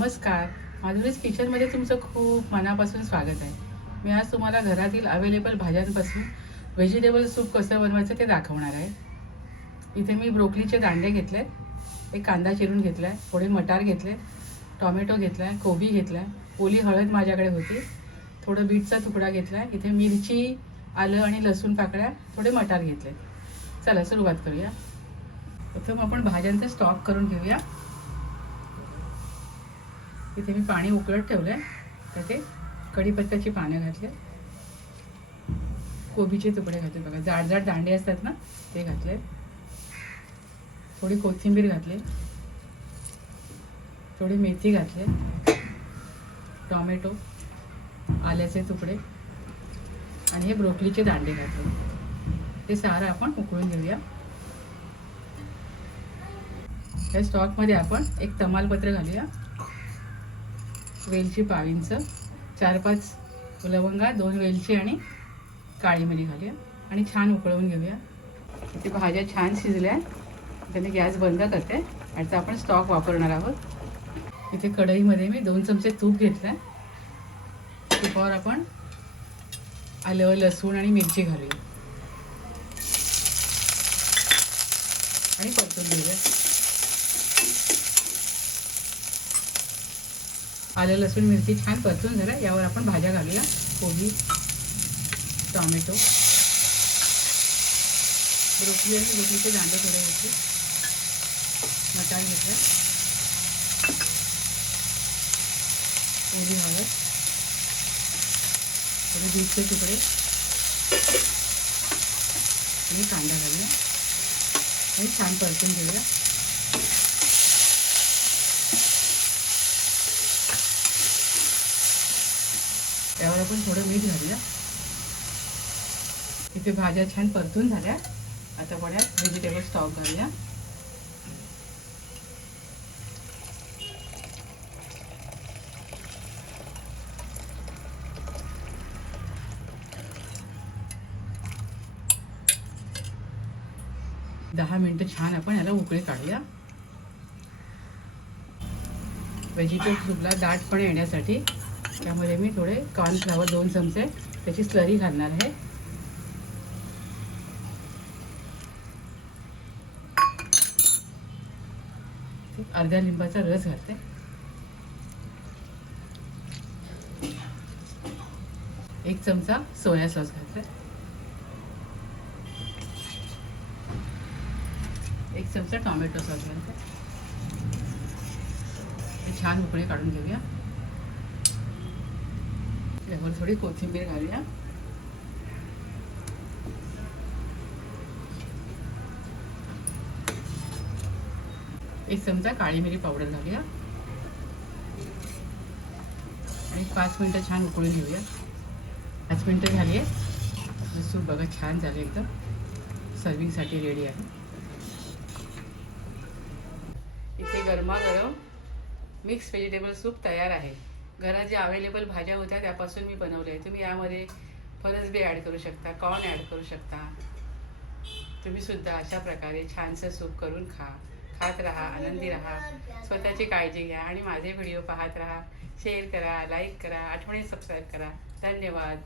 नमस्कार. माधुरीज किचनमध्ये तुमचं खूप मनापासून स्वागत आहे. मी आज तुम्हाला घरातील अवेलेबल भाज्यांपासून व्हेजिटेबल सूप कसं बनवायचं ते दाखवणार आहे. इथे मी ब्रोकलीचे दांडे घेतले, एक कांदा चिरून घेतला आहे, थोडे मटार घेतले, टोमॅटो घेतला आहे, कोबी घेतला आहे, ओली हळद माझ्याकडे होती, थोडं बीटचा तुकडा घेतला आहे, इथे मिरची, आलं आणि लसूण पाकळ्या, थोडे मटार घेतले. चला सुरुवात करूया. प्रथम आपण भाज्यांचा स्टॉक करून घेऊया. इथे मी पाणी उकळत ठेवलं आहे, त्याते कढीपत्त्याची पानं घातले, कोबीचे तुकडे घातले, बघा जाड जाड दांडे असतात ना ते घातले, थोडी कोथिंबीर घातली, थोडी मेथी घातले, टोमॅटो, आल्याचे तुकडे आणि हे ब्रोकलीचे दांडे घातले. हे सारं आपण उकळून घेऊया. या स्टॉकमध्ये आपण एक तमालपत्र घालूया, वेलची पाव इंच, 4-5 लवंगा, 2 वेलची आणि काळी मिरी घालूया आणि छान उकळवून घेऊया. इथे भाज्या छान शिजल्या, त्याने गॅस बंद करते. आता आपण स्टॉक वापरणार आहोत. इथे कढईमध्ये मी 2 चमचे तूप घेतलं. तुपावर आपण आलं, लसूण आणि मिरची घालूया आणि परतून घेऊया. आलं, लसूण, मिरची छान परतून झालं. यावर आपण भाज्या घालूया, कोबी, टोमॅटो, ब्रोकली आणि ब्रोकलीचे दांडे थोडे घेतले, मटार घेतलं, ओली हळद, थोडे बीटचे तुकडे आणि कांदा घालूया आणि छान परतून घेऊया. त्यावर आपण थोडं मीठ घालूया. इथे भाज्या छान परतून झाल्या. आता वड्यात व्हेजिटेबल स्टॉक घालूया. दहा मिनिटं छान आपण याला उकळी काढूया. व्हेजिटेबल सूपला दाटपणे येण्यासाठी त्यामध्ये मी थोडे कॉर्नफ्लॉवर 2 चमचे त्याची स्लरी घालणार आहे. अर्ध्या लिंबाचा रस घालते. एक चमचा सोया सॉस घालते. 1 चमचा टोमॅटो सॉस घालते. छान उकळी काढून घेऊया. त्यावर थोडी कोथिंबीर घालूया. एक चमचा काळी मिरी पावडर घालूया आणि 5 मिनिटं छान उकळून घेऊया. 5 मिनिटं झाली आहे. सूप बघा छान झालं, एकदम सर्विंगसाठी रेडी आहे. इथे गरमागरम मिक्स व्हेजिटेबल सूप तयार आहे. घरात जे अवेलेबल भाज्या होत्या त्यापासून मी बनवले आहे. तुम्ही यामध्ये फरसबी ॲड करू शकता, कॉर्न ॲड करू शकता. तुम्ही सुद्धा अशा प्रकारे छानसं सूप करून खात राहा, आनंदी राहा, स्वतःची काळजी घ्या आणि माझे व्हिडिओ पाहत राहा. शेअर करा, लाईक करा, आठवणी सबस्क्राईब करा. धन्यवाद.